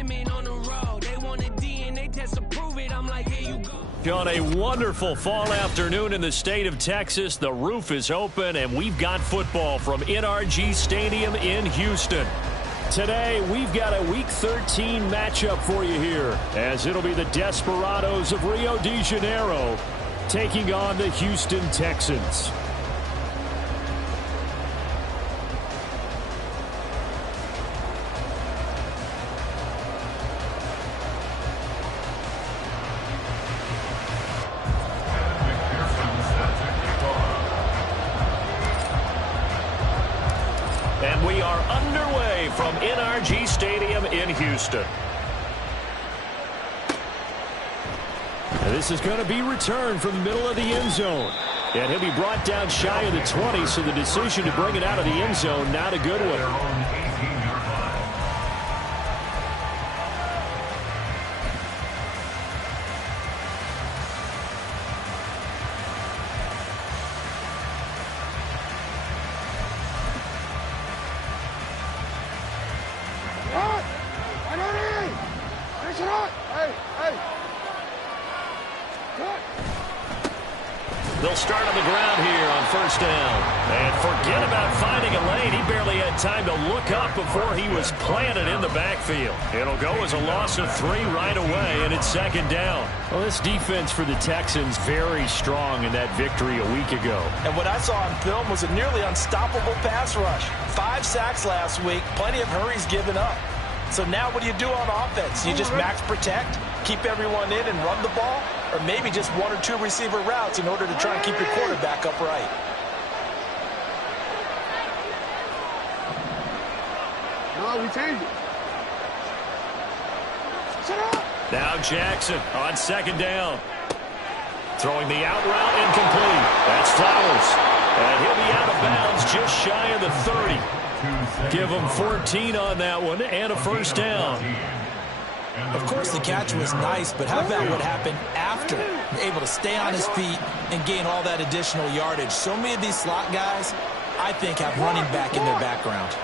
women on the road. They want a DNA test to prove it. I'm like, here you go. On a wonderful fall afternoon in the state of Texas, the roof is open, and we've got football from NRG Stadium in Houston. Today, we've got a Week 13 matchup for you here, as it'll be the Desperados of Rio de Janeiro taking on the Houston Texans. And we are underway from NRG Stadium in Houston. And this is going to be returned from the middle of the end zone. And he'll be brought down shy of the 20, so the decision to bring it out of the end zone, not a good one. They'll start on the ground here on first down. And forget about finding a lane. He barely had time to look up before he was planted in the backfield. It'll go as a loss of 3 right away, and it's second down. Well, this defense for the Texans very strong in that victory a week ago. And what I saw on film was a nearly unstoppable pass rush. 5 sacks last week, plenty of hurries given up. So now what do you do on offense? You just max protect, keep everyone in and run the ball? Or maybe just 1 or 2 receiver routes in order to try and keep your quarterback upright. No, we changed it. Now Jackson on second down. Throwing the out route incomplete. That's Flowers. And he'll be out of bounds just shy of the 30. Give him 14 on that one and a first down. Of course, the catch was nice, but how about what happened after? Able to stay on his feet and gain all that additional yardage. So many of these slot guys, I think, have running back in their background.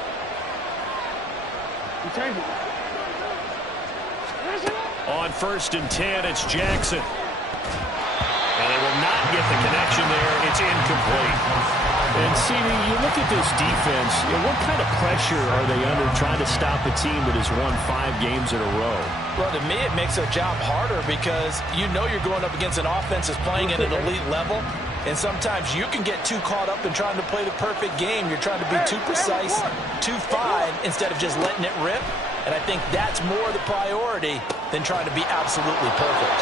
On first and 10, it's Jackson. And they will not get the connection there. It's incomplete. And, CD, you look at this defense, what kind of pressure are they under trying to stop a team that has won 5 games in a row? Well, to me, it makes their job harder because you know you're going up against an offense that's playing at an elite level. And sometimes you can get too caught up in trying to play the perfect game. You're trying to be too precise, too fine, instead of just letting it rip. And I think that's more the priority than trying to be absolutely perfect.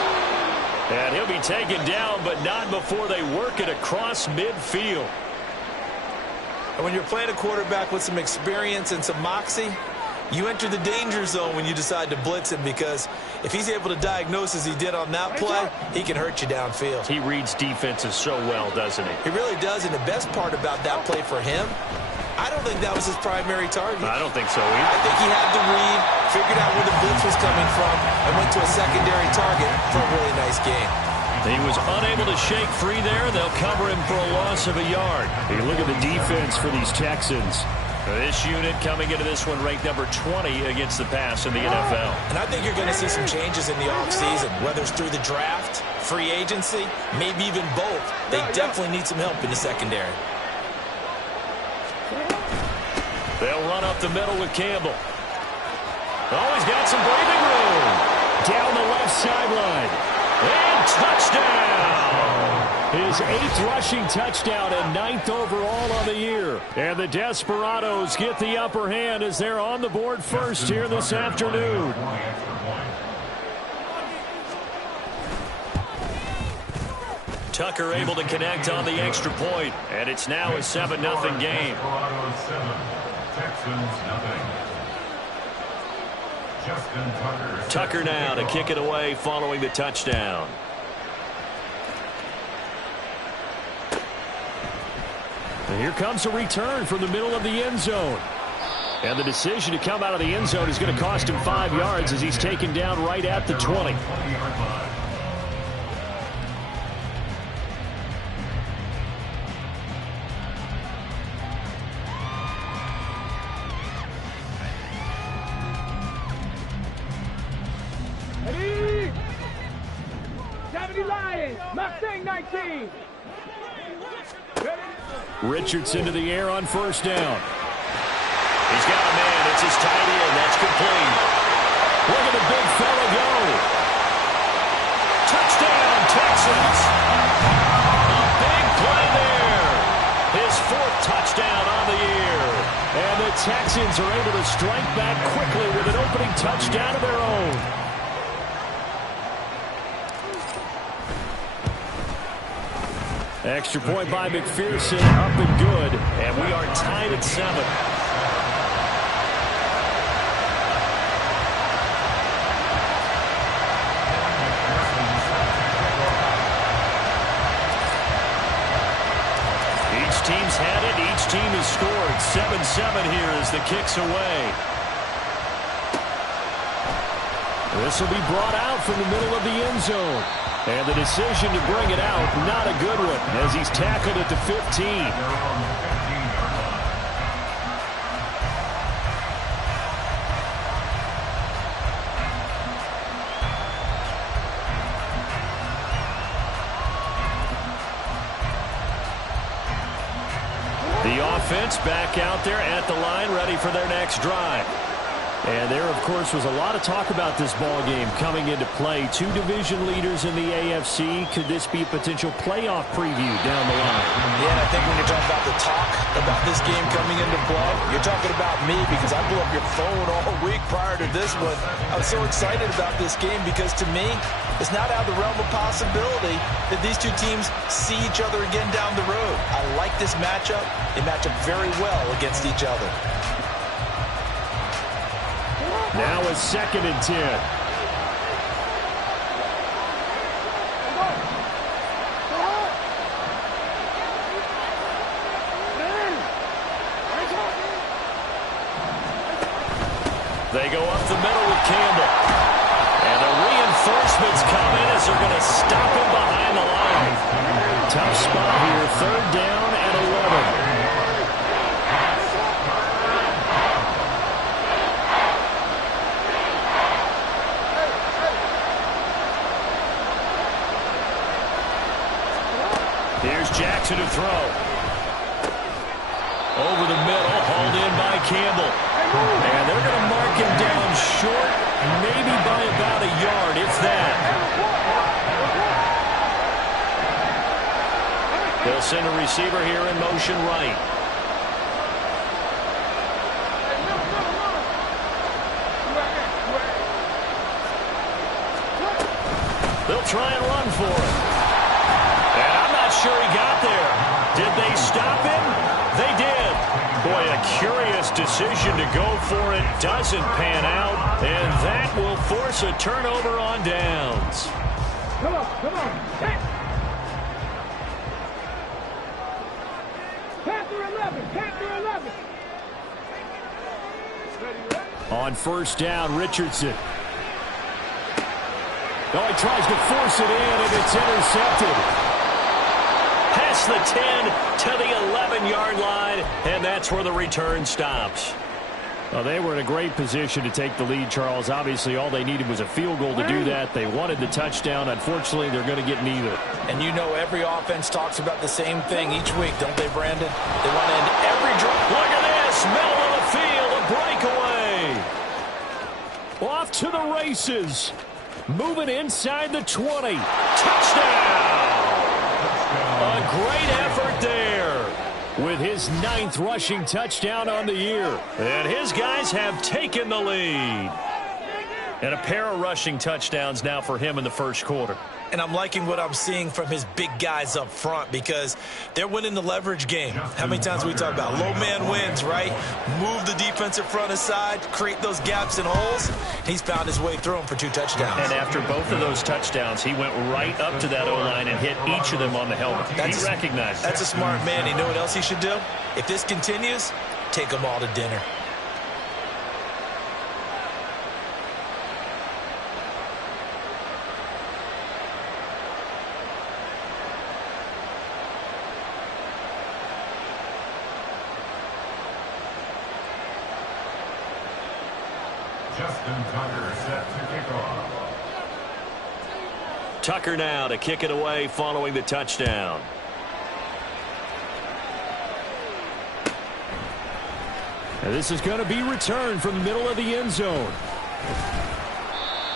And he'll be taken down, but not before they work it across midfield. And when you're playing a quarterback with some experience and some moxie, you enter the danger zone when you decide to blitz him, because if he's able to diagnose as he did on that play, he can hurt you downfield. He reads defenses so well, doesn't he? He really does, and the best part about that play for him, I don't think that was his primary target. I don't think so either. I think he had to read, figured out where the blitz was coming from, and went to a secondary target for a really nice game. He was unable to shake free there. They'll cover him for a loss of a yard. Hey, look at the defense for these Texans. This unit coming into this one ranked number 20 against the pass in the NFL. And I think you're going to see some changes in the offseason, whether it's through the draft, free agency, maybe even both. They definitely need some help in the secondary. They'll run up the middle with Campbell. Oh, he's got some breathing room. Down the left sideline. And touchdown! His 8th rushing touchdown and 9th overall on the year. And the Desperados get the upper hand as they're on the board first here this afternoon. Tucker able to connect on the extra point, and it's now a 7-0 game. Tucker now to kick it away following the touchdown. And here comes a return from the middle of the end zone. And the decision to come out of the end zone is going to cost him 5 yards as he's taken down right at the 20. Ready? 70 Lions, Mustang 19. Richardson to the air on first down. He's got a man. It's his tight end. That's complete. Look at the big fella go. Touchdown, Texans. A big play there. His 4th touchdown on the year. And the Texans are able to strike back quickly with an opening touchdown of their own. Extra point by McPherson, up and good. And we are tied at 7. Team's had it. Each team has scored. 7-7 here as the kick's away. This will be brought out from the middle of the end zone. And the decision to bring it out, not a good one, as he's tackled at the 15. The offense back out there at the line, ready for their next drive. And there, of course, was a lot of talk about this ball game coming into play. 2 division leaders in the AFC. Could this be a potential playoff preview down the line? Yeah, and I think when you talk about the talk about this game coming into play, you're talking about me because I blew up your phone all week prior to this one. I was so excited about this game because, to me, it's not out of the realm of possibility that these 2 teams see each other again down the road. I like this matchup. They match up very well against each other. Now a 2nd and 10. They go up the middle with Campbell. And the reinforcements come in as they're going to stop him behind the line. Tough spot here. 3rd down and 11. Here's Jackson to throw. Over the middle, hauled in by Campbell. And they're going to mark him down short, maybe by about a yard, if that. They'll send a receiver here in motion right. They'll try and run for it. Sure he got there. Did they stop him? They did. Boy, a curious decision to go for it. Doesn't pan out. And that will force a turnover on downs. Come on, come on. Hey. Panther 11, Panther 11. On first down, Richardson. Oh, he tries to force it in, and it's intercepted. Past the 10 to the 11-yard line, and that's where the return stops. Well, they were in a great position to take the lead, Charles. Obviously, all they needed was a field goal to do that. They wanted the touchdown. Unfortunately, they're going to get neither. And you know every offense talks about the same thing each week, don't they, Brandon? They want to end every drive. Look at this. Middle of the field, a breakaway. Off to the races. Moving inside the 20. Touchdown. A great effort there with his 9th rushing touchdown on the year. And his guys have taken the lead. And a pair of rushing touchdowns now for him in the first quarter. And I'm liking what I'm seeing from his big guys up front because they're winning the leverage game. How many times we talk about low man wins, right? Move the defensive front aside, create those gaps and holes. He's found his way through them for 2 touchdowns. And after both of those touchdowns, he went right up to that O-line and hit each of them on the helmet. He recognized that. That's a smart man. You know what else he should do? If this continues, take them all to dinner. Justin Tucker set to kick off. Tucker now to kick it away following the touchdown. And this is going to be returned from the middle of the end zone.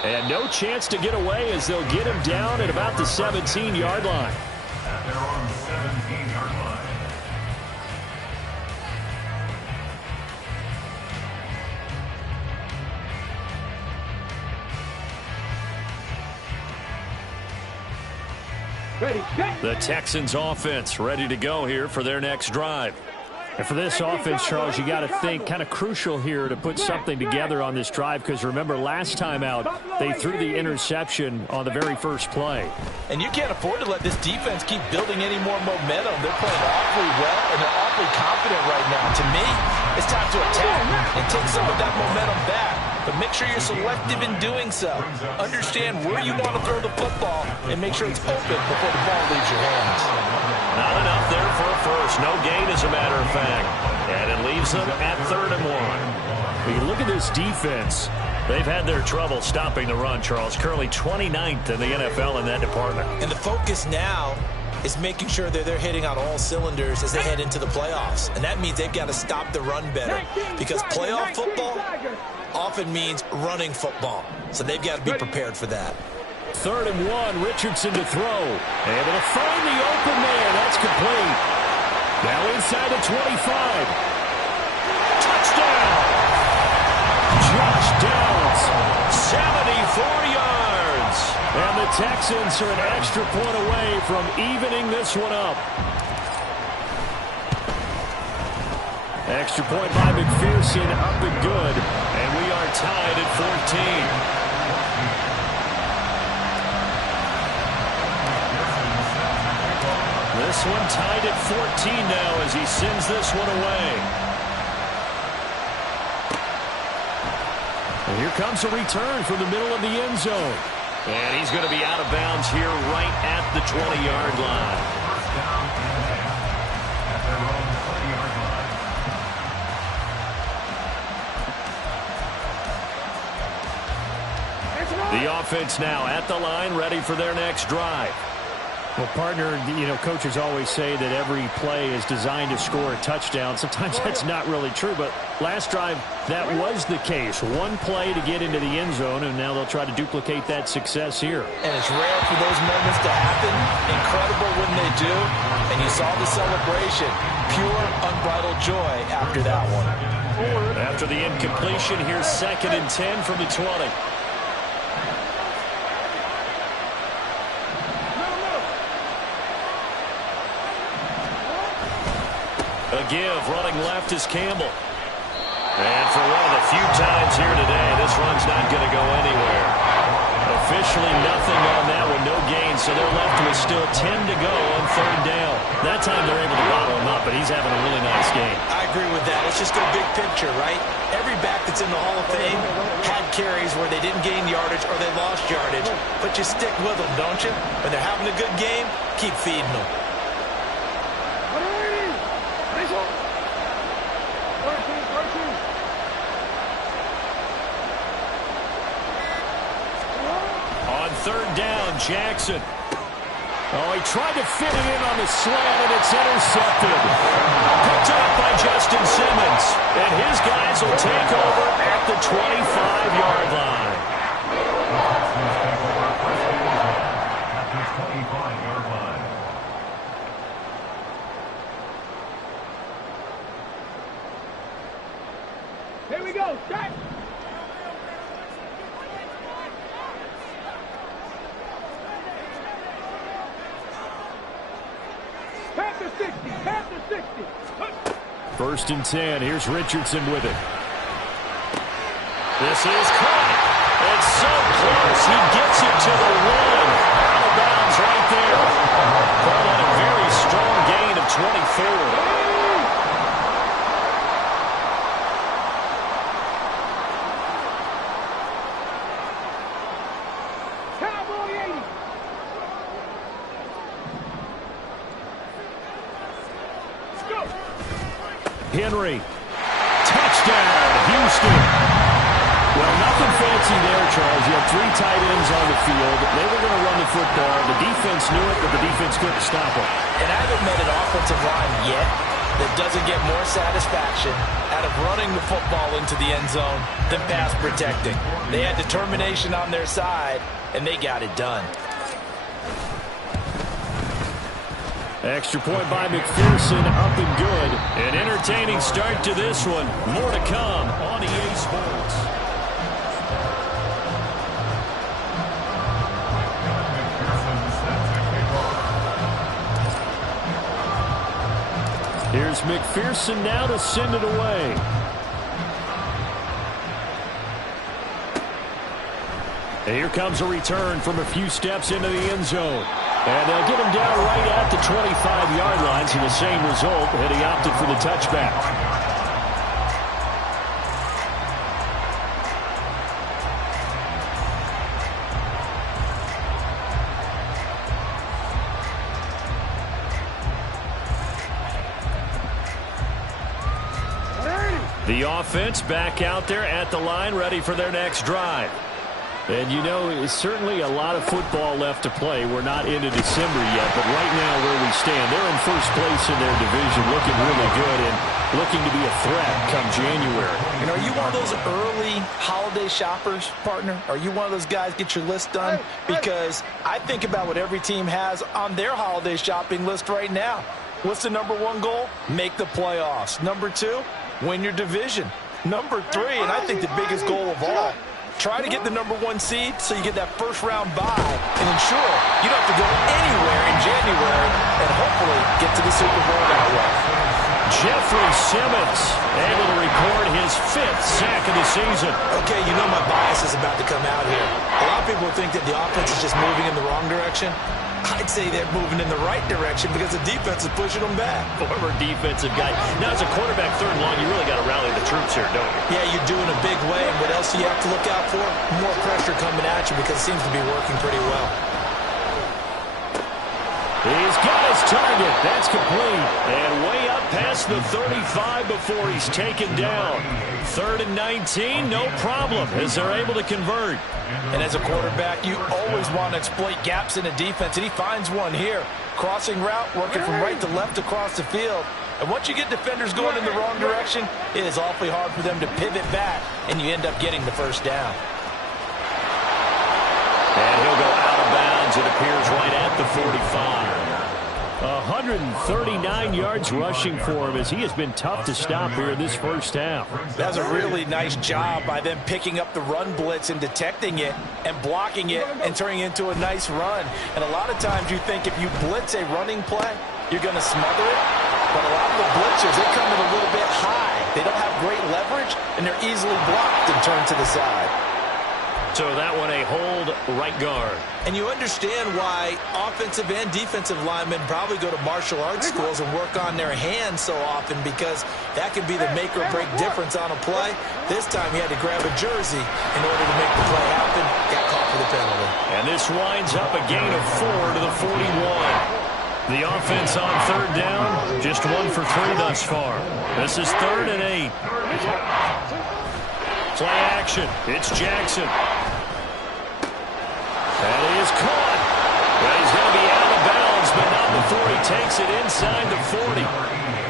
And no chance to get away as they'll get him down at about the 17-yard line. At their own 17-yard line. Ready, set. The Texans offense ready to go here for their next drive. And for this offense, Charles, you got to think kind of crucial here to put something together on this drive, because remember last time out they threw the interception on the very first play. And you can't afford to let this defense keep building any more momentum. They're playing awfully well, and they're awfully confident right now. To me, it's time to attack and take some of that momentum back. But make sure you're selective in doing so. Understand where you want to throw the football and make sure it's open before the ball leaves your hands. Not enough there for a first. No gain, as a matter of fact. And it leaves them at 3rd and 1. When you look at this defense, They've had their trouble stopping the run, Charles. Currently 29th in the NFL in that department. And the focus now is making sure that they're hitting on all cylinders as they head into the playoffs. And that means they've got to stop the run better, because playoff football often means running football. So they've got to be prepared for that. 3rd and 1, Richardson to throw. Able to find the open man. That's complete. Now inside the 25. Touchdown! Josh Downs, 74 yards. And the Texans are an extra point away from evening this one up. Extra point by McPherson, up and good. And we are tied at 14. This one tied at 14 now as he sends this one away. And here comes a return from the middle of the end zone. And he's going to be out of bounds here right at the 20-yard line. First down and 10 at their own 20-yard line. The offense now at the line, ready for their next drive. Well, partner, coaches always say that every play is designed to score a touchdown. Sometimes that's not really true, but last drive, that was the case. One play to get into the end zone, and now they'll try to duplicate that success here. And it's rare for those moments to happen. Incredible when they do. And you saw the celebration. Pure, unbridled joy after that one. After the incompletion, here's 2nd and 10 from the 20. A give, running left is Campbell. And for one of the few times here today, this run's not going to go anywhere. Officially nothing on that one, no gain, so they're left with still 10 to go on 3rd down. That time they're able to bottle him up, but he's having a really nice game. I agree with that. Let's just go big picture, right? Every back that's in the Hall of Fame had carries where they didn't gain yardage or they lost yardage, but you stick with them, don't you? When they're having a good game, keep feeding them. On 3rd down, Jackson. Oh, he tried to fit it in on the slant, and it's intercepted. Picked up by Justin Simmons. And his guys will take over at the 25-yard line. At the 25-yard line. Here we go. Set. Panther 60. Panther 60. 1st and 10. Here's Richardson with it. This is caught. It's so close. He gets it to the 1. Out of bounds right there. Called on a very strong gain of 24. Henry. Touchdown, Houston. Well, nothing fancy there, Charles. You have 3 tight ends on the field. They were going to run the football. The defense knew it, but the defense couldn't stop them. And I haven't met an offensive line yet that doesn't get more satisfaction out of running the football into the end zone than pass protecting. They had determination on their side, and they got it done. Extra point by McPherson, up and good. An entertaining start to this one. More to come on EA Sports. Here's McPherson now to send it away. And here comes a return from a few steps into the end zone. And they'll get him down right at the 25-yard line, so the same result, and he opted for the touchback. The offense back out there at the line, ready for their next drive. And, you know, it's certainly a lot of football left to play. We're not into December yet, but right now where we stand, they're in first place in their division, looking really good and looking to be a threat come January. And are you one of those early holiday shoppers, partner? Are you one of those guys get your list done? Because I think about what every team has on their holiday shopping list right now. What's the number 1 goal? Make the playoffs. Number 2, win your division. Number 3, and I think the biggest goal of all, try to get the number 1 seed so you get that first-round bye and ensure you don't have to go anywhere in January and hopefully get to the Super Bowl that way. Jeffrey Simmons able to record his 5th sack of the season. Okay, you know my bias is about to come out here. A lot of people think that the offense is just moving in the wrong direction. I'd say they're moving in the right direction because the defense is pushing them back. Former defensive guy. Now, as a quarterback, 3rd and long, you really got to rally the troops here, don't you? Yeah, you're doing a big way. And what else do you have to look out for? More pressure coming at you because it seems to be working pretty well. He's got his target. That's complete. And way up past the 35 before he's taken down. 3rd and 19, no problem, as they're able to convert. And as a quarterback, you always want to exploit gaps in the defense, and he finds one here. Crossing route, working from right to left across the field. And once you get defenders going in the wrong direction, it is awfully hard for them to pivot back, and you end up getting the first down. And he'll go out of bounds, it appears, right at the 45. 139 yards rushing for him as he has been tough to stop here in this first half. That's a really nice job by them picking up the run blitz and detecting it and blocking it and turning it into a nice run. And a lot of times you think if you blitz a running play, you're going to smother it. But a lot of the blitzers, they come in a little bit high. They don't have great leverage, and they're easily blocked and turned to the side. So that one a hold right guard. And you understand why offensive and defensive linemen probably go to martial arts schools and work on their hands so often, because that can be the make or break difference on a play. This time he had to grab a jersey in order to make the play happen. Got caught for the penalty. And this winds up a gain of 4 to the 41. The offense on 3rd down, just 1 for 3 thus far. This is 3rd and 8. Play action. It's Jackson. And he is caught. Well, he's going to be out of bounds, but not before he takes it inside the 40.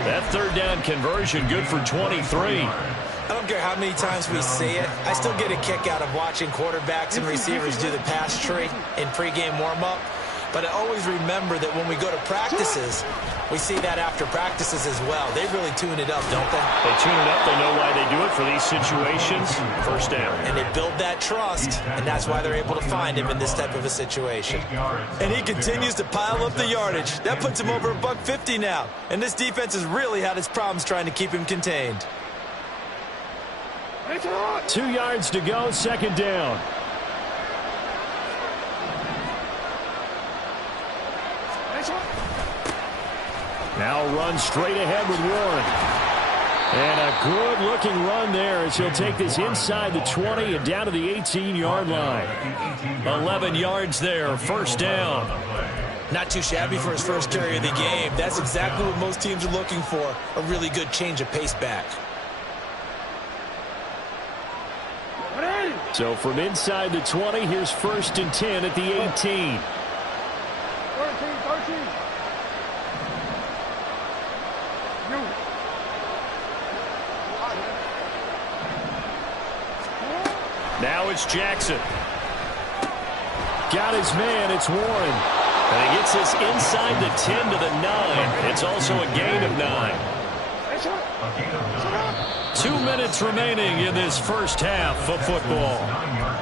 That 3rd down conversion good for 23. I don't care how many times we see it. I still get a kick out of watching quarterbacks and receivers do the pass tree in pregame warm-up. But I always remember that when we go to practices, we see that after practices as well. They really tune it up, don't they? They tune it up. They know why they do it for these situations. First down. And they build that trust, and that's why they're able to find him in this type of a situation. And he continues to pile up the yardage. That puts him over $150 now. And this defense has really had its problems trying to keep him contained. 2 yards to go, 2nd down. Now run straight ahead with Warren. And a good-looking run there as he'll take this inside the 20 and down to the 18-yard line. 11 yards there, 1st down. Not too shabby for his first carry of the game. That's exactly what most teams are looking for, a really good change of pace back. So from inside the 20, here's 1st and 10 at the 18. 13. Now it's Jackson. Got his man. It's Warren. And he gets this inside the 10 to the 9. It's also a gain of 9. 2 minutes remaining in this first half of football. 9-yard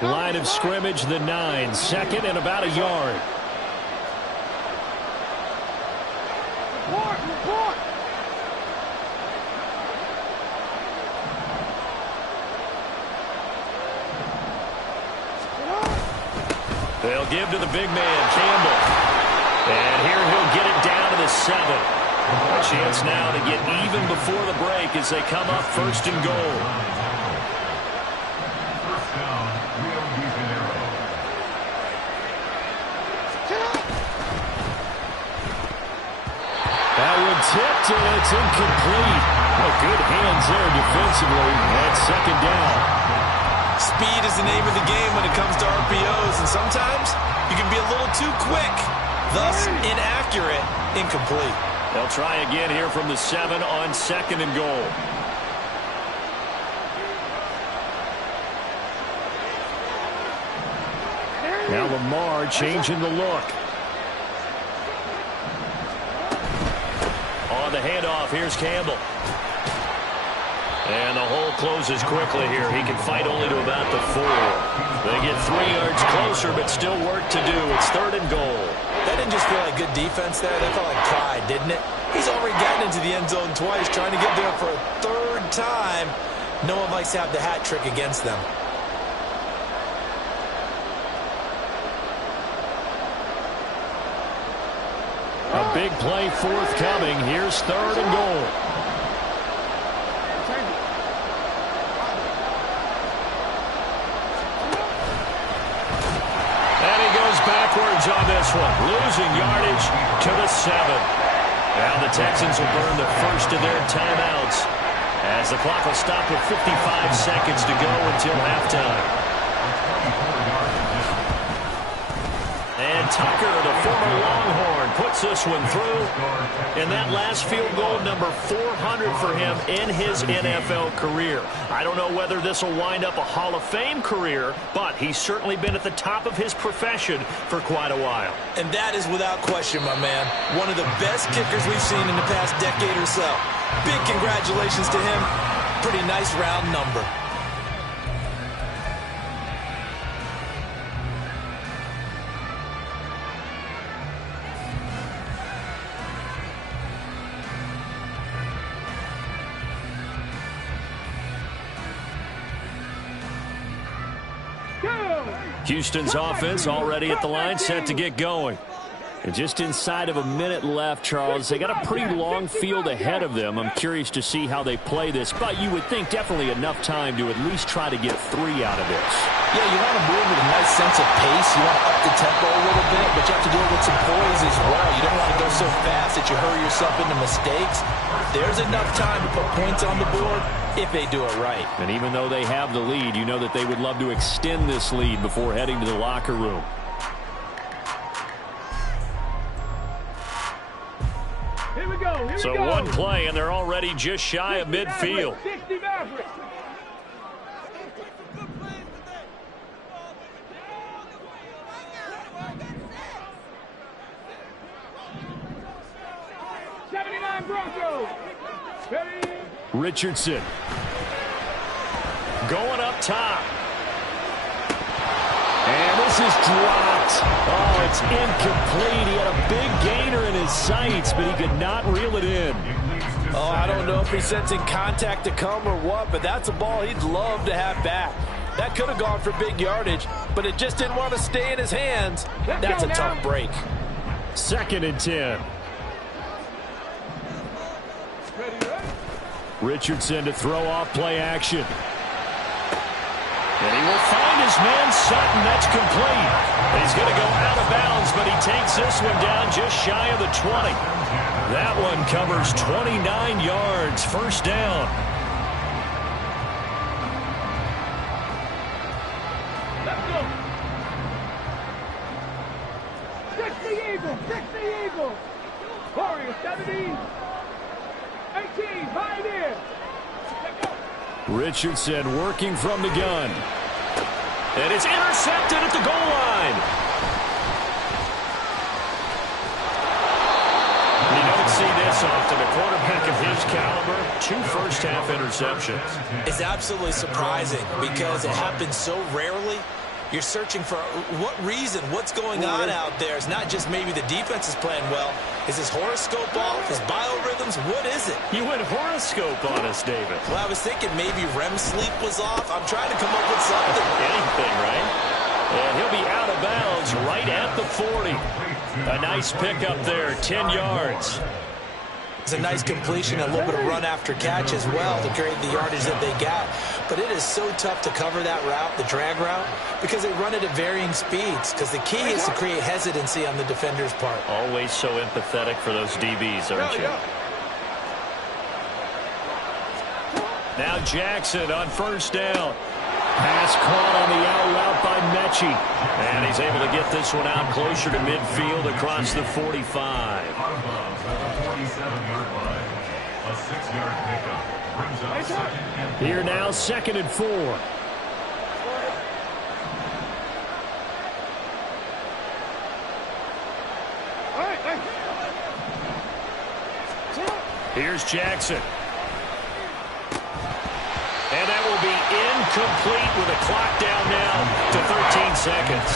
line. Line of scrimmage, the 9. 2nd and about a yard. Report. They'll give to the big man, Campbell. And here he'll get it down to the 7. A chance now to get even before the break as they come up 1st and goal. First down, Rio de Janeiro. That one tipped, and it's incomplete. Well, good hands there defensively. And 2nd down. Speed is the name of the game when it comes to RPOs, and sometimes you can be a little too quick, thus inaccurate, incomplete. They'll try again here from the 7 on 2nd and goal. Now Lamar changing the look. On the handoff, here's Campbell. And the hole closes quickly here. He can fight only to about the 4. They get 3 yards closer, but still work to do. It's 3rd and goal. That didn't just feel like good defense there. That felt like pride, didn't it? He's already gotten into the end zone twice, trying to get there for a 3rd time. No one likes to have the hat trick against them. A big play forthcoming. Here's 3rd and goal. And he goes backwards on this one, losing yardage to the 7. Now the Texans will burn the first of their timeouts as the clock will stop with 55 seconds to go until halftime. And Tucker, the former Longhorn, puts this one through. And that last field goal, number 400 for him in his NFL career. I don't know whether this will wind up a Hall of Fame career, but he's certainly been at the top of his profession for quite a while. And that is without question, my man. One of the best kickers we've seen in the past decade or so. Big congratulations to him. Pretty nice round number. Houston's offense already at the line, set to get going. And just inside of a minute left, Charles. They got a pretty long field ahead of them. I'm curious to see how they play this, but you would think definitely enough time to at least try to get 3 out of this. Yeah, you want to move with a nice sense of pace. You want to up the tempo a little bit, but you have to do it with some poise as well. You don't want to go so fast that you hurry yourself into mistakes. There's enough time to put points on the board if they do it right. And even though they have the lead, you know that they would love to extend this lead before heading to the locker room. Here we go. Here So we go. one play, and they're already just shy of midfield. 60 Mavericks. Broncos. Ready? Richardson going up top. And this is dropped. Oh, it's incomplete. He had a big gainer in his sights, but he could not reel it in. Oh, I don't know if he's sensing contact to come or what, but that's a ball he'd love to have back. That could have gone for big yardage, but it just didn't want to stay in his hands. That's a tough break. 2nd and 10. Richardson to throw off play action. And he will find his man Sutton. That's complete. He's going to go out of bounds, but he takes this one down just shy of the 20. That one covers 29 yards. First down. Let's go. Fix the Eagle. Fix the Eagle. Warriors 70. 18. Pioneer. Richardson working from the gun. And it's intercepted at the goal line. You don't see this often. A quarterback of his caliber, 2 first-half interceptions. It's absolutely surprising because it happens so rarely. You're searching for what reason, what's going on out there. It's not just maybe the defense is playing well. Is his horoscope off? His biorhythms? What is it? You went horoscope on us, David. Well, I was thinking maybe REM sleep was off. I'm trying to come up with something. Anything, right? And he'll be out of bounds right at the 40. A nice pickup there, 10 yards. It's a nice completion, a little bit of run after catch as well to create the yardage that they got. But it is so tough to cover that route, the drag route, because they run it at varying speeds. Because the key is to create hesitancy on the defender's part. Always so empathetic for those DBs, aren't you? Now Jackson on first down. Pass caught on the out route by Mechie. And he's able to get this one out closer to midfield across the 45. A 6-yard pickup brings up second and 4. Here now, 2nd and 4. Here's Jackson. And that will be incomplete with a clock down now to 13 seconds.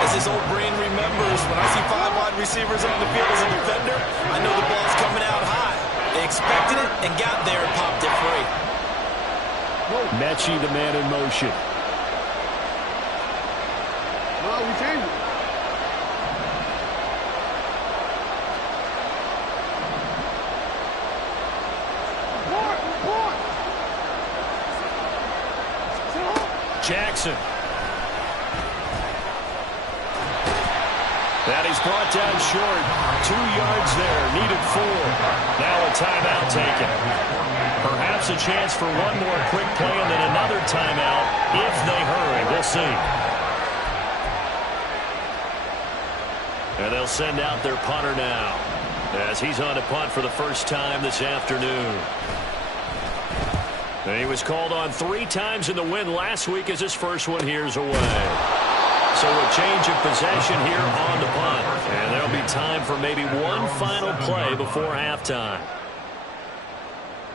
As his old brain remembers, when I see 5 wide receivers on the field as a defender, I know the ball's coming out high. They expected it and got there and popped it free. Mechie, the man in motion. No, we changed it. Jackson. That he's brought down short. 2 yards there. Needed 4. Now a timeout taken. Perhaps a chance for one more quick play and then another timeout if they hurry. We'll see. And they'll send out their punter now as he's on to punt for the first time this afternoon. And he was called on 3 times in the win last week as his first one here's away. So a change of possession here on the punt. And there'll be time for maybe one final play before halftime.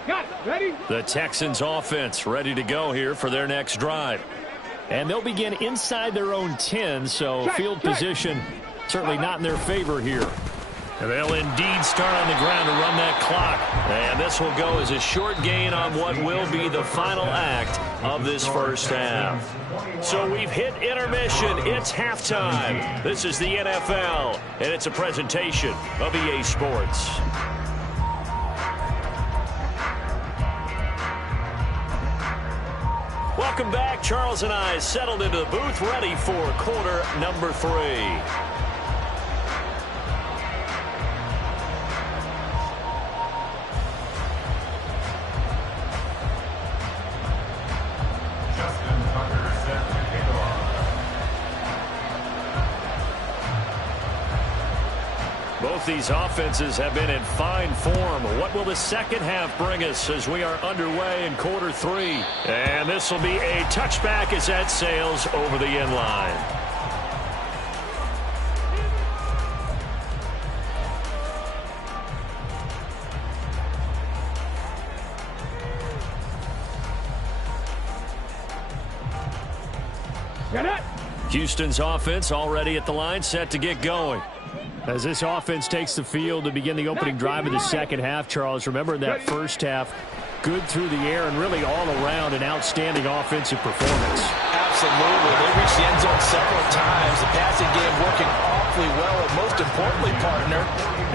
Got it. Ready? The Texans offense ready to go here for their next drive. And they'll begin inside their own 10, so field position certainly not in their favor here. And they'll indeed start on the ground to run that clock. And this will go as a short gain on what will be the final act of this first half. So we've hit intermission. It's halftime. This is the NFL, and it's a presentation of EA Sports. Welcome back. Charles and I settled into the booth, ready for quarter number 3. Both these offenses have been in fine form. What will the second half bring us as we are underway in quarter 3? And this will be a touchback as that sails over the end line. Get it. Houston's offense already at the line, set to get going. As this offense takes the field to begin the opening drive of the second half, Charles, remember in that first half, good through the air and really all around an outstanding offensive performance. Absolutely. They reached the end zone several times. The passing game working awfully well, and most importantly, partner.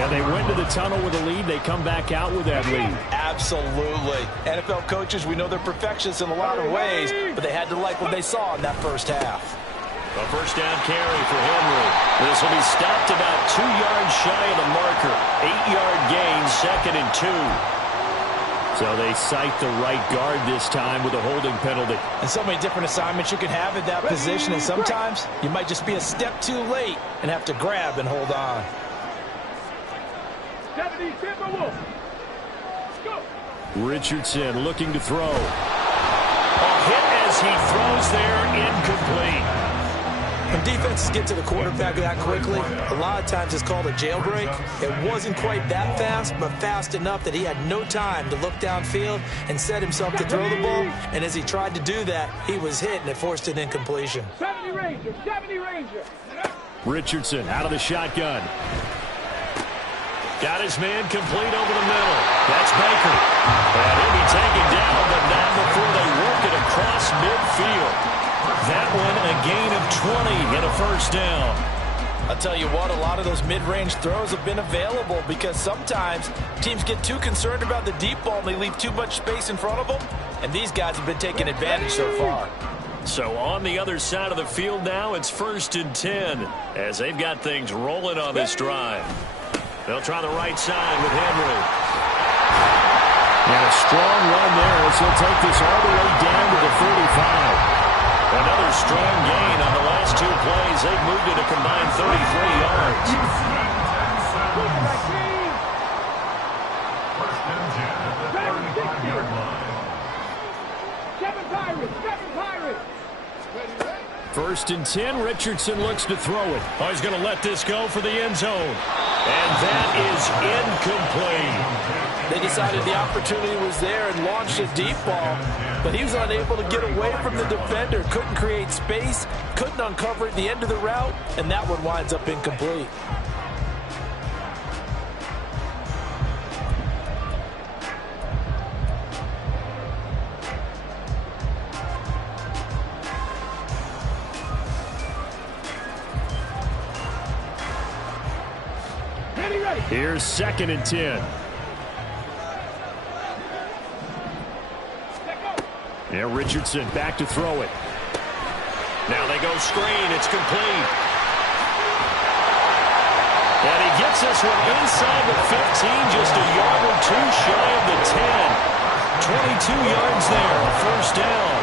And they went to the tunnel with a lead. They come back out with that lead. Absolutely. NFL coaches, we know they're perfectionists in a lot of ways, but they had to like what they saw in that first half. A first down carry for Henry. This will be stopped about 2 yards shy of the marker. 8-yard gain, 2nd and 2. So they cite the right guard this time with a holding penalty. And so many different assignments you can have at that position, and sometimes you might just be a step too late and have to grab and hold on. 70, Timberwolves. Go. Richardson looking to throw. A hit as he throws there, incomplete. When defenses get to the quarterback that quickly, a lot of times it's called a jailbreak. It wasn't quite that fast, but fast enough that he had no time to look downfield and set himself to throw the ball. And as he tried to do that, he was hit, and it forced an incompletion. 70 Ranger, 70 Ranger. Richardson out of the shotgun. Got his man complete over the middle. That's Baker. And he'll be taken down, but not before they work it across midfield. That one a gain of 20 and a first down. I'll tell you what, a lot of those mid-range throws have been available because sometimes teams get too concerned about the deep ball and they leave too much space in front of them, and these guys have been taking advantage so far. So on the other side of the field now, it's 1st and 10 as they've got things rolling on this drive. They'll try the right side with Henry. And a strong run there as he'll take this all the way down to the 45. Another strong gain on the last 2 plays. They've moved it a combined 33 yards. First and 10 at the 35-yard line. 7 Pirates, 7 Pirates. 1st and 10, Richardson looks to throw it. Oh, he's going to let this go for the end zone. And that is incomplete. They decided the opportunity was there and launched a deep ball, but he was unable to get away from the defender, couldn't create space, couldn't uncover at the end of the route, and that one winds up incomplete. Here's 2nd and 10. Yeah, Richardson back to throw it. Now they go screen. It's complete. And he gets this one inside the 15, just a yard or 2 shy of the 10. 22 yards there, a first down.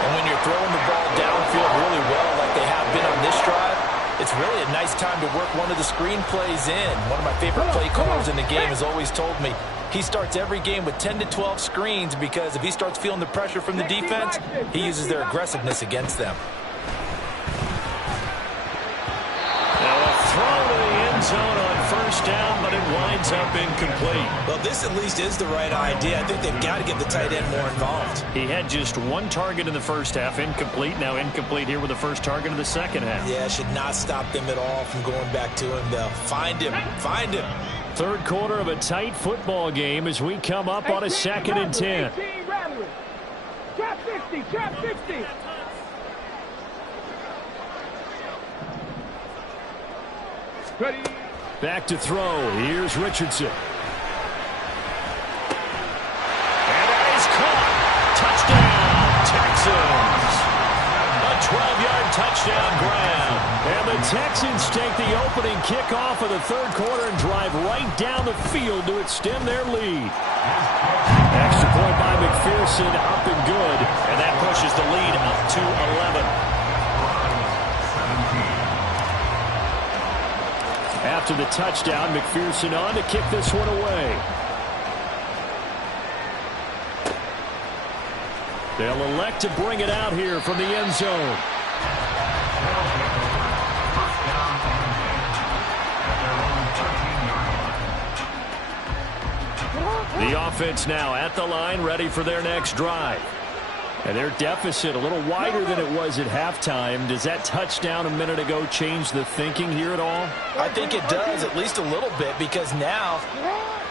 And when you're throwing the ball downfield really well like they have been on this drive, it's really a nice time to work one of the screen plays in. One of my favorite play callers in the game has always told me he starts every game with 10 to 12 screens because if he starts feeling the pressure from the defense, he uses their aggressiveness against them. Now a throw to the end zone on first down, but it winds up incomplete. Well, this at least is the right idea. I think they've got to get the tight end more involved. He had just 1 target in the first half, incomplete. Now incomplete here with the first target of the second half. Yeah, should not stop them at all from going back to him, though. Find him. Find him. 3rd quarter of a tight football game as we come up on a 2nd and 10. Trap 50, trap 50. Ready. Back to throw. Here's Richardson. And that is caught. Touchdown, Texans. A 12-yard touchdown grab. And the Texans take the opening kickoff of the 3rd quarter and drive right down the field to extend their lead. Extra point by McPherson, up and good. And that pushes the lead up to 11. After the touchdown, McPherson on to kick this one away. They'll elect to bring it out here from the end zone. The offense now at the line, ready for their next drive. And their deficit a little wider than it was at halftime. Does that touchdown a minute ago change the thinking here at all? I think it does, at least a little bit, because now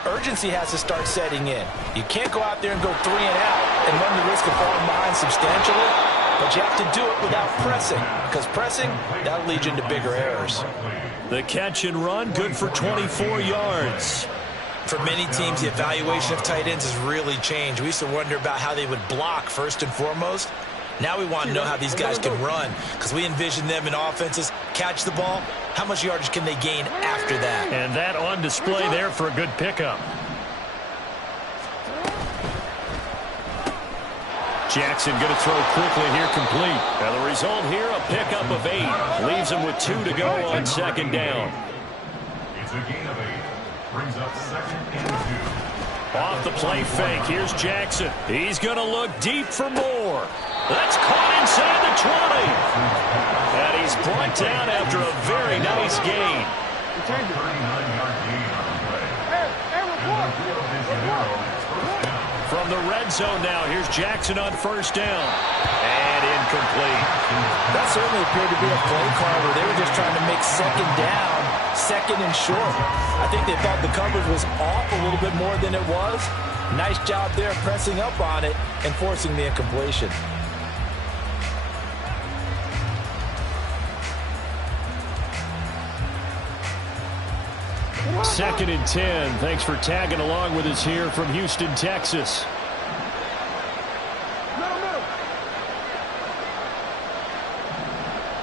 urgency has to start setting in. You can't go out there and go 3 and out and run the risk of falling behind substantially. but you have to do it without pressing, because pressing, that'll lead you into bigger errors. The catch and run, good for 24 yards. For many teams, the evaluation of tight ends has really changed. We used to wonder about how they would block first and foremost. Now we want to know how these guys can run, because we envision them in offenses catch the ball. How much yardage can they gain after that? And that on display there for a good pickup. Jackson going to throw quickly here, complete. And the result here, a pickup of 8. Leaves him with 2 to go on second down. It's a gain of 8. Brings up 2nd and 2. Off the play fake, here's Jackson. He's going to look deep for more. That's caught inside the 20. And he's brought down after a very nice gain. 39-yard gain on the play. From the red zone now, here's Jackson on first down. And incomplete. That certainly appeared to be a play call where they were just trying to make second down, second and short. I think they thought the coverage was off a little bit more than it was. Nice job there pressing up on it and forcing the incompletion. Second and 10. Thanks for tagging along with us here from Houston, Texas.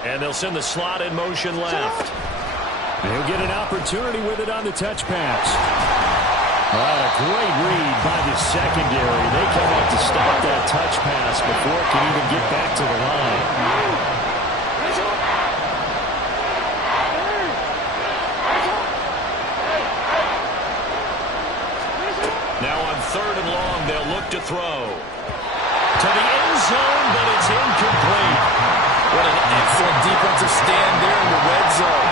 And they'll send the slot in motion left. He'll get an opportunity with it on the touch pass. A great read by the secondary. They come up to stop that touch pass before it can even get back to the line. Now on 3rd and long, they'll look to throw. To the end zone, but it's incomplete. What an excellent defensive stand there in the red zone.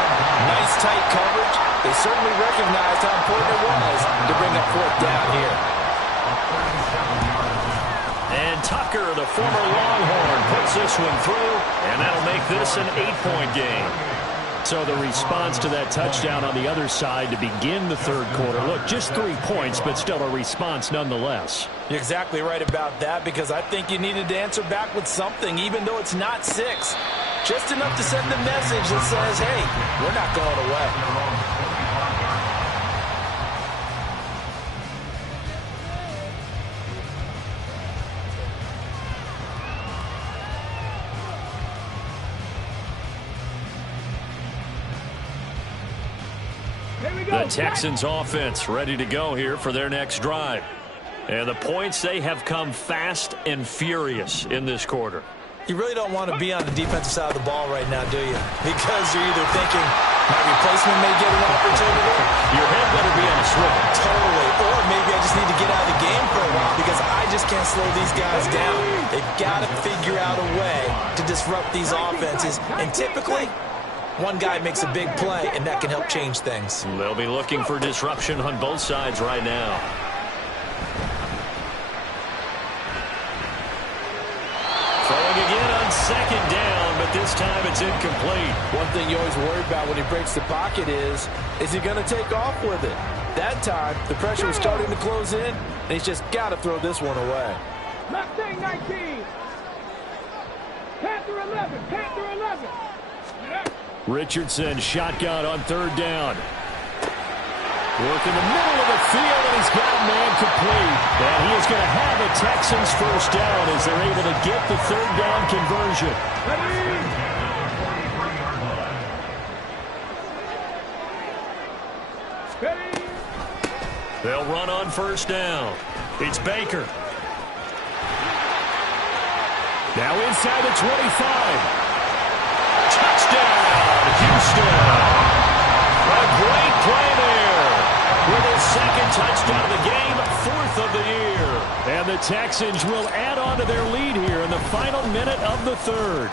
Nice tight coverage. They certainly recognized how important it was to bring up 4th down here. And Tucker, the former Longhorn, puts this one through, and that'll make this an 8-point game. So the response to that touchdown on the other side to begin the 3rd quarter. Look, just 3 points, but still a response nonetheless. You're exactly right about that, because I think you needed to answer back with something, even though it's not 6. Just enough to send the message that says, hey, we're not going away. The Texans offense ready to go here for their next drive. And the points, they have come fast and furious in this quarter. You really don't want to be on the defensive side of the ball right now, do you? Because you're either thinking, my replacement may get an opportunity. Your head better be on a swivel. Totally. Or maybe I just need to get out of the game for a while because I just can't slow these guys down. They've got to figure out a way to disrupt these offenses. And typically, one guy makes a big play, and that can help change things. They'll be looking for disruption on both sides right now. Throwing again on second down, but this time it's incomplete. One thing you always worry about when he breaks the pocket is he going to take off with it? That time, the pressure was starting to close in, and he's just got to throw this one away. Mustang 19. Panther 11. Panther 11. Richardson, shotgun on 3rd down. Work in the middle of the field, and he's got a man complete. And he is going to have a Texans first down as they're able to get the 3rd down conversion. They'll run on first down. It's Baker. Now inside the 25. Touchdown, Houston. A great play there. With his 2nd touchdown of the game, 4th of the year. And the Texans will add on to their lead here in the final minute of the 3rd.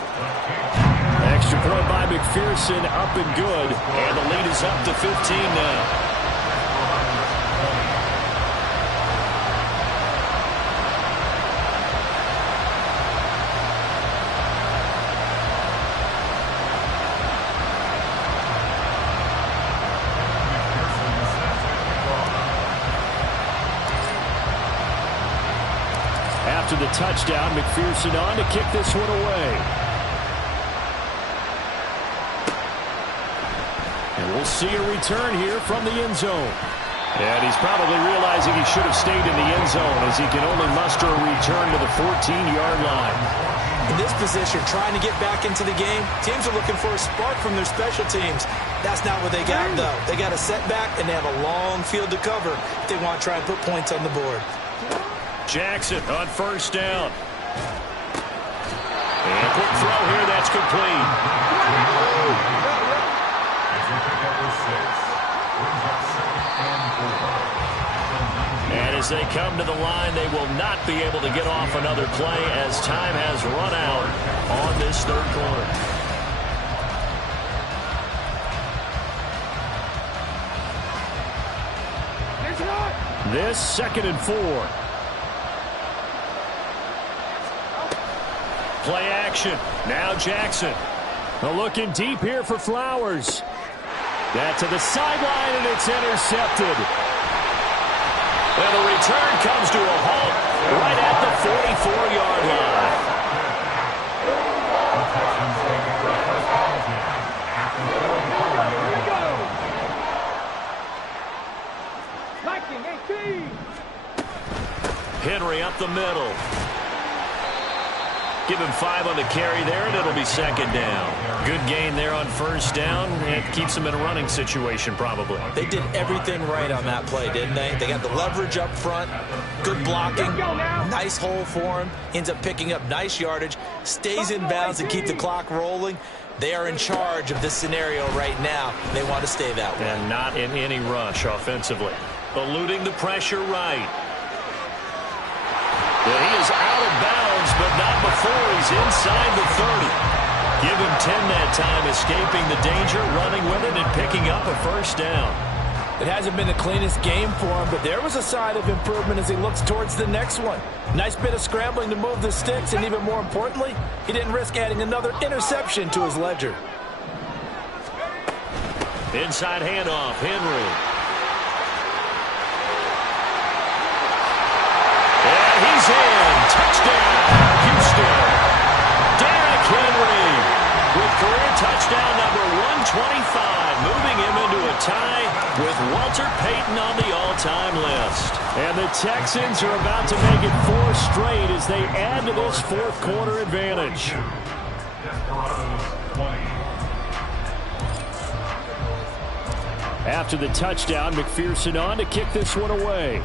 Extra point by McPherson, up and good. And the lead is up to 15 now. after the touchdown. McPherson on to kick this one away. And we'll see a return here from the end zone. And he's probably realizing he should have stayed in the end zone as he can only muster a return to the 14-yard line. In this position, trying to get back into the game, teams are looking for a spark from their special teams. That's not what they got, though. They got a setback, and they have a long field to cover if they want to try and put points on the board. Jackson on first down. And a quick throw here, that's complete. And as they come to the line, they will not be able to get off another play as time has run out on this third quarter. This 2nd and 4. Play action. Now Jackson. Looking deep here for Flowers. That to the sideline, and it's intercepted. And the return comes to a halt right at the 44-yard line. Henry up the middle. Give him 5 on the carry there, and it'll be 2nd down. Good gain there on first down. It keeps them in a running situation, probably. They did everything right on that play, didn't they? They got the leverage up front, good blocking, nice hole for him, ends up picking up nice yardage, stays in bounds and keep the clock rolling. They are in charge of this scenario right now. They want to stay that way. And not in any rush offensively. Eluding the pressure right. Well, he is out of bounds, but not before he's inside the 30. Give him 10 that time, escaping the danger, running with it, and picking up a first down. It hasn't been the cleanest game for him, but there was a sign of improvement as he looks towards the next one. Nice bit of scrambling to move the sticks, and even more importantly, he didn't risk adding another interception to his ledger. Inside handoff, Henry. And he's in. Touchdown, Houston. Derrick Henry with career touchdown number 125, moving him into a tie with Walter Payton on the all-time list. And the Texans are about to make it 4 straight as they add to this fourth quarter advantage. After the touchdown, McPherson on to kick this one away.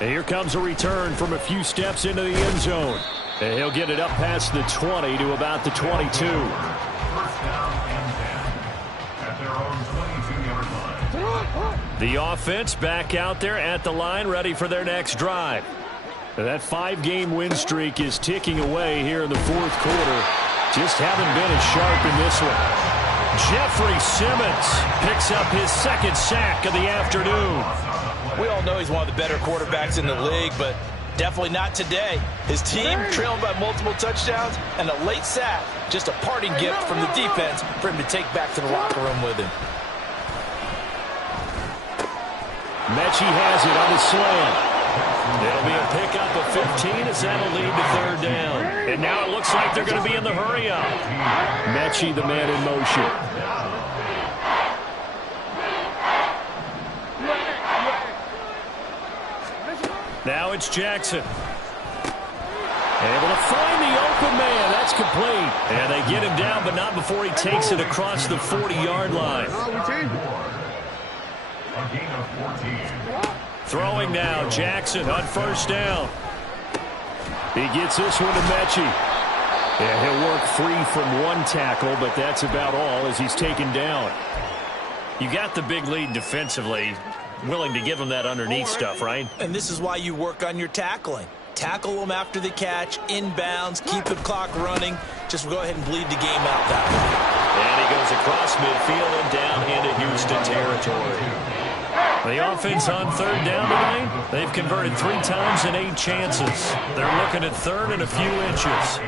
And here comes a return from a few steps into the end zone. And he'll get it up past the 20 to about the 22. First down and 10 at their own 22-yard line. The offense back out there at the line, ready for their next drive. That 5-game win streak is ticking away here in the fourth quarter. Just haven't been as sharp in this one. Jeffrey Simmons picks up his 2nd sack of the afternoon. We all know he's one of the better quarterbacks in the league, but definitely not today. His team trailed by multiple touchdowns and a late sack. Just a parting gift from the defense for him to take back to the locker room with him. Mechie has it on the slant. It'll be a pickup of 15 as that'll lead to 3rd down. And now it looks like they're going to be in the hurry-up. Mechie, the man in motion. Now it's Jackson. Able to find the open man. That's complete. And they get him down, but not before he takes it across the 40-yard line. A gain of 14. Throwing now, Jackson on first down. He gets this one to Mechie. Yeah, he'll work free from one tackle, but that's about all as he's taken down. You got the big lead defensively. Willing to give him that underneath stuff, right? And this is why you work on your tackling. Tackle them after the catch, inbounds, keep the clock running. Just go ahead and bleed the game out that way. And he goes across midfield and down into Houston territory. The offense on 3rd down tonight, they've converted 3 times in 8 chances. They're looking at 3rd and a few inches.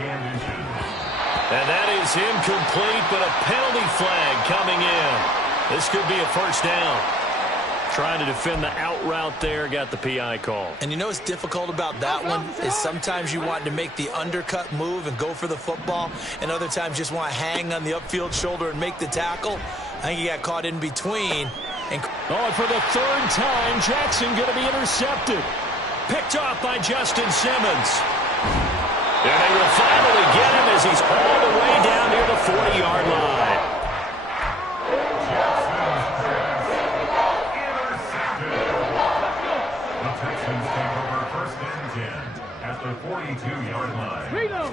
And that is incomplete, but a penalty flag coming in. This could be a first down. trying to defend the out route there, got the PI call. And you know what's difficult about that one is sometimes you want to make the undercut move and go for the football, and other times you just want to hang on the upfield shoulder and make the tackle. I think he got caught in between. And for the third time, Jackson going to be intercepted. Picked off by Justin Simmons. And they will finally get him as he's all the way down near the 40-yard line. The Texans take over first and 10 at the 42-yard line. Reload.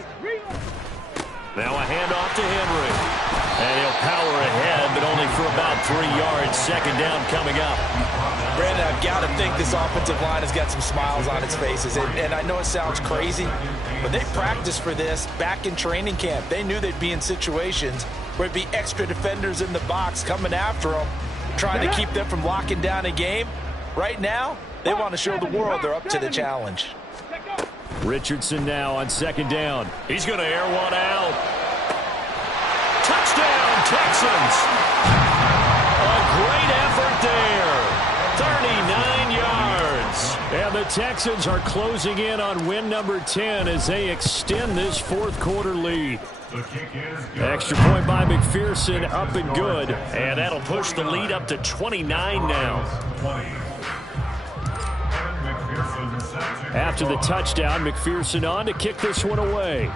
Now a handoff to Henry. And he'll power ahead, but only for about 3 yards. Second down coming up. Brandon, I've got to think this offensive line has got some smiles on its faces. And I know it sounds crazy, but they practiced for this back in training camp. They knew they'd be in situations where there'd be extra defenders in the box coming after them, trying to keep them from locking down a game. Right now, they want to show the world they're up to the challenge. Richardson now on second down. He's going to air one out. Touchdown, Texans. A great effort there. 39 yards. And the Texans are closing in on win number 10 as they extend this fourth quarter lead. The kick is good. Extra point by McPherson, up and good. And that'll push the lead up to 29 now. 20. After the touchdown, McPherson on to kick this one away.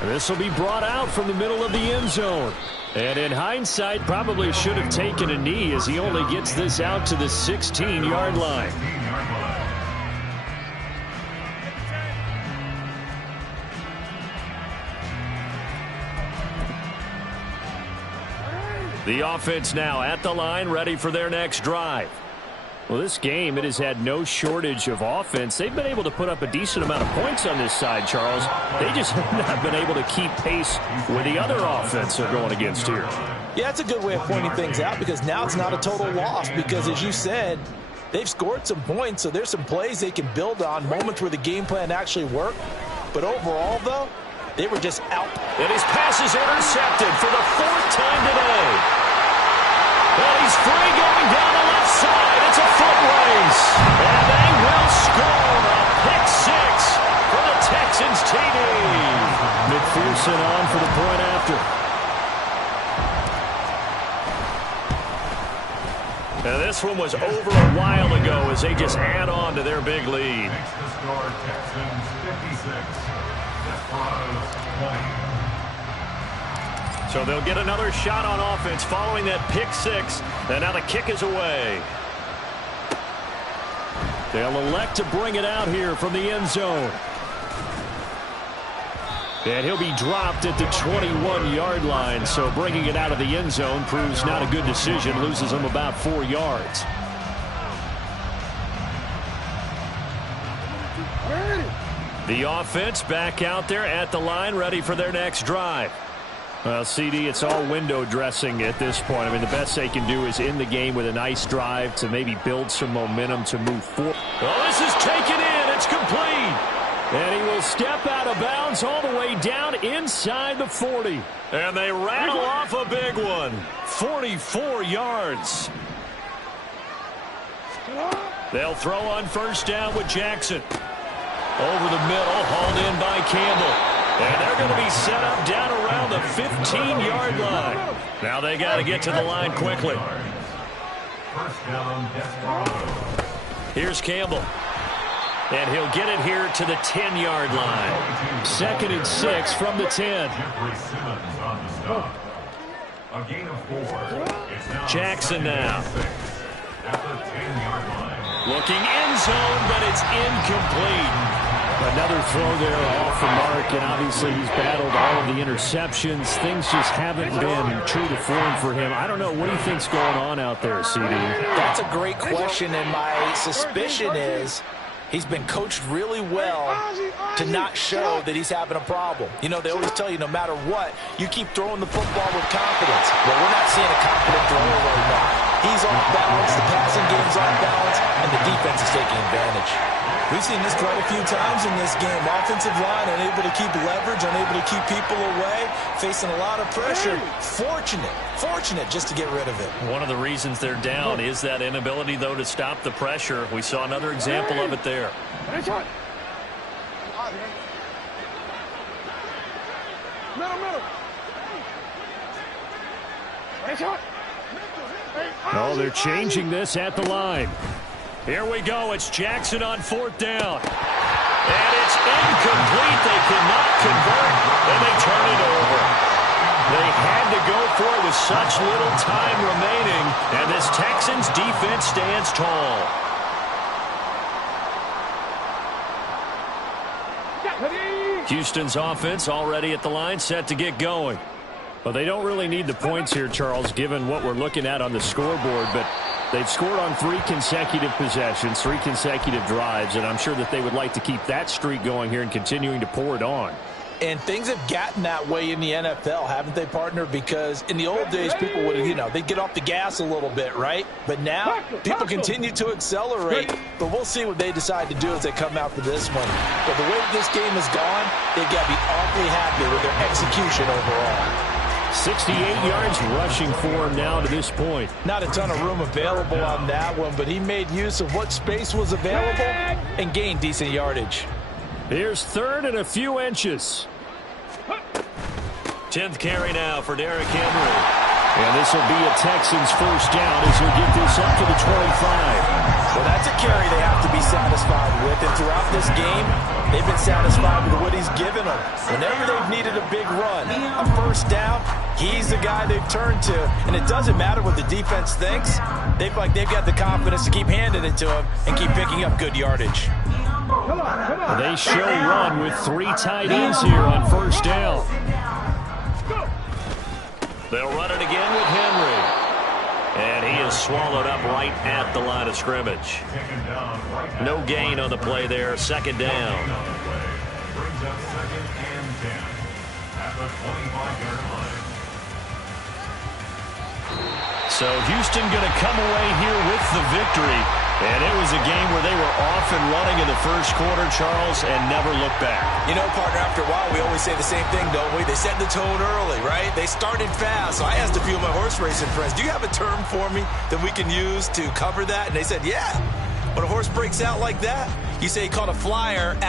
And this will be brought out from the middle of the end zone. And in hindsight, probably should have taken a knee as he only gets this out to the 16-yard line. The offense now at the line, ready for their next drive. Well, this game, it has had no shortage of offense. They've been able to put up a decent amount of points on this side, Charles. They just have not been able to keep pace with the other offense they're going against here. Yeah, it's a good way of pointing things out because now it's not a total loss because, as you said, they've scored some points, so there's some plays they can build on, moments where the game plan actually worked. But overall, though, they were just out. And his pass is intercepted for the fourth time today. Well, he's free going down the left side. It's a foot race. And they will score a pick six for the Texans TD. McPherson on for the point after. Now, this one was over a while ago as they just add on to their big lead. Makes the score Texans 56. Desperados 20. So they'll get another shot on offense following that pick six. And now the kick is away. They'll elect to bring it out here from the end zone. And he'll be dropped at the 21-yard line. So bringing it out of the end zone proves not a good decision. Loses him about 4 yards. The offense back out there at the line, ready for their next drive. Well, CD, it's all window dressing at this point. I mean, the best they can do is end the game with a nice drive to maybe build some momentum to move forward. Oh, this is taken in. It's complete. And he will step out of bounds all the way down inside the 40. And they rattle off a big one. 44 yards. They'll throw on first down with Jackson. Over the middle, hauled in by Campbell. And they're going to be set up down around the 15-yard line. Now they got to get to the line quickly. First down, Desperado. Here's Campbell. And he'll get it here to the 10-yard line. 2nd and 6 from the 10. Jeffrey Simmons on the stop. A gain of 4. It's now Jackson now. at the 10-yard line. Looking end zone, but it's incomplete. Another throw there off the mark, and obviously he's battled all of the interceptions. Things just haven't been true to form for him. I don't know. What do you think's going on out there, CD? That's a great question, and my suspicion is he's been coached really well to not show that he's having a problem. You know, they always tell you no matter what, you keep throwing the football with confidence. Well, we're not seeing a confident thrower right now. He's off balance, the passing game's off balance, and the defense is taking advantage. We've seen this quite a few times in this game. Offensive line unable to keep leverage, unable to keep people away, facing a lot of pressure. Fortunate just to get rid of it. One of the reasons they're down is that inability, though, to stop the pressure. We saw another example of it there. Middle. Oh, they're changing this at the line. Here we go. It's Jackson on 4th down. And it's incomplete. They cannot convert, and they turn it over. They had to go for it with such little time remaining, and this Texans defense stands tall. Houston's offense already at the line, set to get going. Well, they don't really need the points here, Charles, given what we're looking at on the scoreboard, but they've scored on 3 consecutive possessions, 3 consecutive drives, and I'm sure that they would like to keep that streak going here and continuing to pour it on. And things have gotten that way in the NFL, haven't they, partner? Because in the old days, people would, they'd get off the gas a little bit, right? But now, people continue to accelerate. But we'll see what they decide to do as they come out for this one. But the way that this game has gone, they've got to be awfully happy with their execution overall. 68 yards rushing for him now to this point. Not a ton of room available on that one, but he made use of what space was available and gained decent yardage. Here's 3rd and a few inches. 10th carry now for Derrick Henry. And this will be a Texans first down as he'll get this up to the 25. Well, that's a carry they have to be satisfied with. And throughout this game, they've been satisfied with what he's given them. Whenever they've needed a big run, a first down, he's the guy they've turned to. And it doesn't matter what the defense thinks. They've got the confidence to keep handing it to him and keep picking up good yardage. They show run with 3 tight ends here on first down. They'll run it again with Henry. And he is swallowed up right at the line of scrimmage. No gain on the play there. 2nd down. Brings up 2nd and 10 at the 25-yard line. So Houston going to come away here with the victory. And it was a game where they were off and running in the first quarter, Charles, and never looked back. Partner, after a while, we always say the same thing, don't we? They set the tone early, right? They started fast. So I asked a few of my horse racing friends, do you have a term for me that we can use to cover that? And they said, yeah. When a horse breaks out like that, you say he caught a flyer at